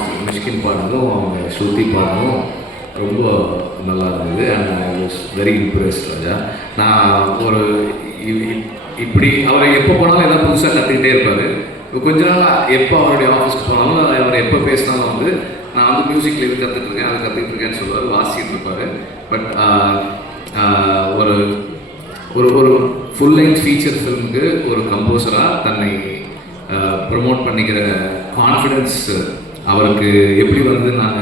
Songs Mysskin பாடினதும் அவங்க ஸ்ருதி பாடினதும் ரொம்ப நல்லா இருந்தது. And I was very impressed Raja. நான் ஒரு இப்படி அவரை எப்போ போனாலும் ஏதாவது புதுசாக கற்றுக்கிட்டே இருப்பார். இப்போ கொஞ்ச நாள் எப்போ அவருடைய ஆஃபீஸ்க்கு போனாலும் அவர் எப்போ பேசினாலும் வந்து நான் வந்து மியூசிக்கில் இது கற்றுட்ருக்கேன் அதை கற்றுக்கிட்டுருக்கேன்னு சொல்லுவார், வாசிட்டு இருப்பார். பட் ஒரு ஒரு ஒரு ஃபுல் லென்த் ஃபீச்சர் ஃபிலிமுக்கு ஒரு கம்போசராக தன்னை ப்ரமோட் பண்ணிக்கிற கான்ஃபிடென்ஸ் அவருக்கு எப்படி வந்து நான்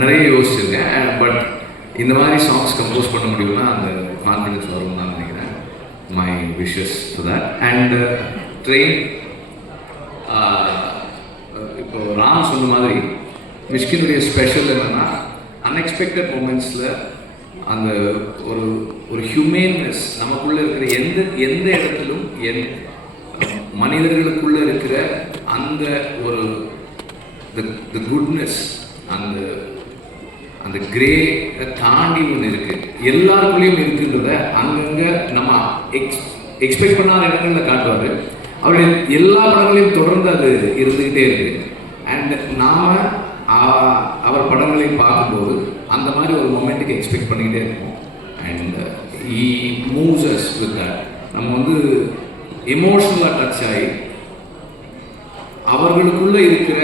நிறைய யோசிச்சிருக்கேன். பட் இந்த மாதிரி சாங்ஸ் கம்போஸ் பண்ண முடியும்னா அந்த கான்ஃபிடென்ஸ் வரும்னு நான் நினைக்கிறேன். My wishes to that. And train இப்போ ராம் சொன்ன மாதிரி மிஷ்கினுடைய ஸ்பெஷல் என்னென்னா அன்எக்ஸ்பெக்டட் மூமெண்ட்ஸில் அந்த ஒரு ஒரு ஹியூமேன்னஸ் நமக்குள்ளே இருக்கிற எந்த இடத்திலும் மனிதர்களுக்குள்ளே இருக்கிற அந்த ஒரு த குட்னஸ் அந்த அந்த கிரே தாண்டி ஒன்று இருக்குது, எல்லாருக்குள்ளேயும் இருக்குன்றத அங்கங்கே நம்ம எக்ஸ்பெக்ட் பண்ணாத இடங்களில் காட்டுவார். அவருடைய எல்லா படங்களையும் தொடர்ந்து அது இருந்துக்கிட்டே இருக்குது. அண்ட் நாம் அவர் படங்களை பார்க்கும்போது அந்த மாதிரி ஒரு மொமெண்ட்டுக்கு எக்ஸ்பெக்ட் பண்ணிக்கிட்டே இருக்கோம். And he moves us with that. நம்ம வந்து எமோஷ்னலாக டச் ஆகி அவர்களுக்குள்ளே இருக்கிற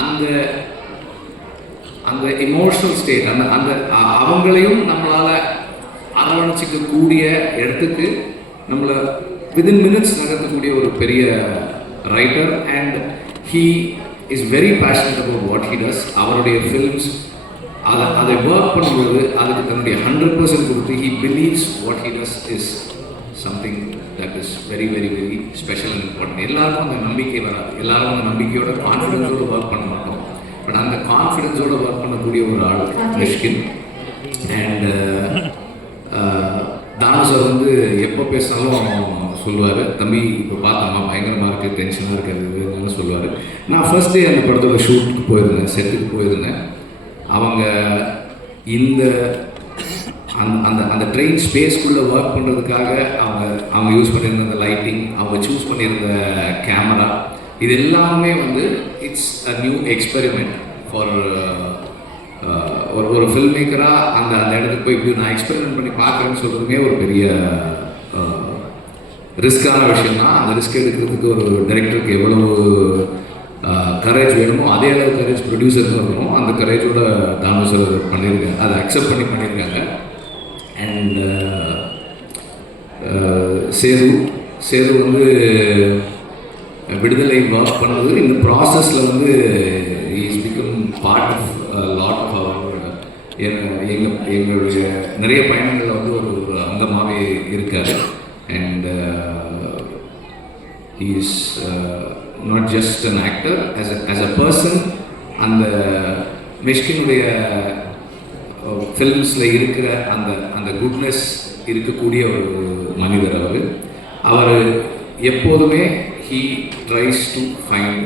அந்த அந்த எமோஷனல் ஸ்டேட் அந்த அந்த அவங்களையும் நம்மளால் அரவணைச்சிக்கக்கூடிய இடத்துக்கு நம்மளை வித்தின் மினிட்ஸ் நகர்த்தக்கூடிய ஒரு பெரிய writer. And he is very passionate about what he does. அவருடைய ஃபில்ம்ஸ் அதை ஒர்க் பண்ணும்போது அதுக்கு தன்னுடைய 100% கொடுத்து he believes what he does is something that is very very very special and important. எல்லாருக்கும் அந்த நம்பிக்கை வராது, எல்லாரும் அந்த நம்பிக்கையோட கான்ஃபிடென்ஸோடு ஒர்க் பண்ண மாட்டோம். பட் அந்த கான்ஃபிடென்ஸோடு ஒர்க் பண்ணக்கூடிய ஒரு ஆள் மிஷ்கின். அண்ட் தானு சார் வந்து எப்போ பேசினாலும் சொல்லுவார், தம்பி இப்போ பார்த்தோம்மா பயங்கரமாக இருக்குது, டென்ஷனாக இருக்கிறது சொல்லுவார். நான் ஃபர்ஸ்ட் டே அந்த படத்தோட ஷூட்டுக்கு போயிருந்தேன், செட்டுக்கு போயிருந்தேன். அவங்க இந்த அந்த அந்த ட்ரெயின் ஸ்பேஸ்க்குள்ளே ஒர்க் பண்ணுறதுக்காக அவங்க யூஸ் பண்ணியிருந்த அந்த லைட்டிங், அவங்க சூஸ் பண்ணியிருந்த கேமரா, இது எல்லாமே வந்து it's a new experiment for ஒரு ஃபில்ம் மேக்கராக அந்த இடத்துக்கு போய் இப்படி நான் எக்ஸ்பெரிமெண்ட் பண்ணி பார்க்குறேன்னு சொல்கிறதுமே ஒரு பெரிய ரிஸ்க்கான விஷயம் தான். அந்த ரிஸ்க் எடுக்கிறதுக்கு ஒரு டைரக்டருக்கு எவ்வளவு கரேஜ் வேணுமோ அதே அளவு கரேஜ் ப்ரொடியூசருக்கு இருக்கணும். அந்த கரேஜோட தானு சார் பண்ணியிருக்காங்க, அதை அக்செப்ட் பண்ணியிருக்காங்க. அண்ட் சேது வந்து விடுதலை ஒர்க் பண்ணது இந்த ப்ராசஸில் வந்து is become part of lot of அவர் எங்களுடைய நிறைய பயணங்களில் வந்து ஒரு அங்கமாகவே இருக்கார். And he is not just an actor, as a person. அந்த மிஷ்கினுடைய ஃபில்ம்ஸில் இருக்கிற அந்த குட்னஸ் இருக்கக்கூடிய ஒரு மனிதர் அவர் எப்போதுமே he tries to find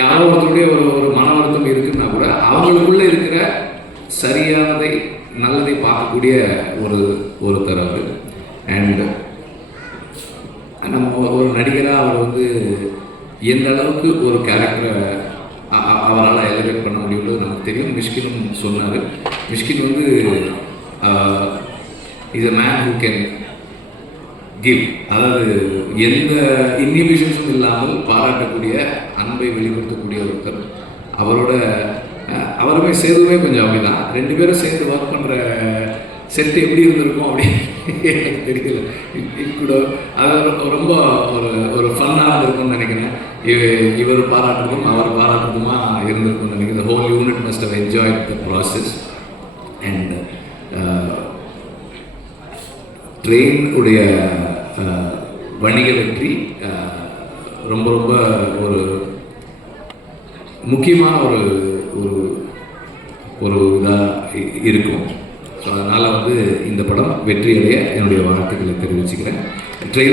யாரோ ஒருத்தருடைய ஒரு மன வருத்தம் இருக்குன்னா கூட அவங்களுக்குள்ளே இருக்கிற சரியானதை நல்லதை பார்க்கக்கூடிய ஒருத்தர் அவர். அண்ட் நம்ம ஒரு நடிகராக அவர் வந்து எந்த அளவுக்கு ஒரு கேரக்டரை அவரால் எலிவேட் பண்ண முடியும்னு நமக்கு தெரியும். மிஷ்கினும் சொன்னார். மிஷ்கின் வந்து is a man who can give, அதாவது எந்த இன்ஹிபிஷன்ஸும் இல்லாமல் பாராட்டக்கூடிய அன்பை வெளிப்படுத்தக்கூடிய ஒருத்தர். அவருமே சேதுவே கொஞ்சம் அப்படி தான். 2 பேரும் சேர்ந்து ஒர்க் பண்ணுற செட்டு எப்படி இருந்திருக்கும் அப்படின்னு எனக்கு தெரியல. கூட அது ரொம்ப ஒரு ஃபன்னாக இருந்திருக்கும்னு நினைக்கிறேன். இவர் பாராட்டுறதும் அவர் பாராட்டுறதுமா இருந்திருக்கும்னு நினைக்கிறேன். The whole unit must have enjoyed the process. And train உடைய வணிக வெற்றி ரொம்ப ரொம்ப ஒரு முக்கியமான ஒரு இதாக இருக்கும். ஸோ அதனால் வந்து இந்த படம் வெற்றியடைய என்னுடைய வாழ்த்துக்களை தெரிவிச்சுக்கிறேன். ட்ரெயின்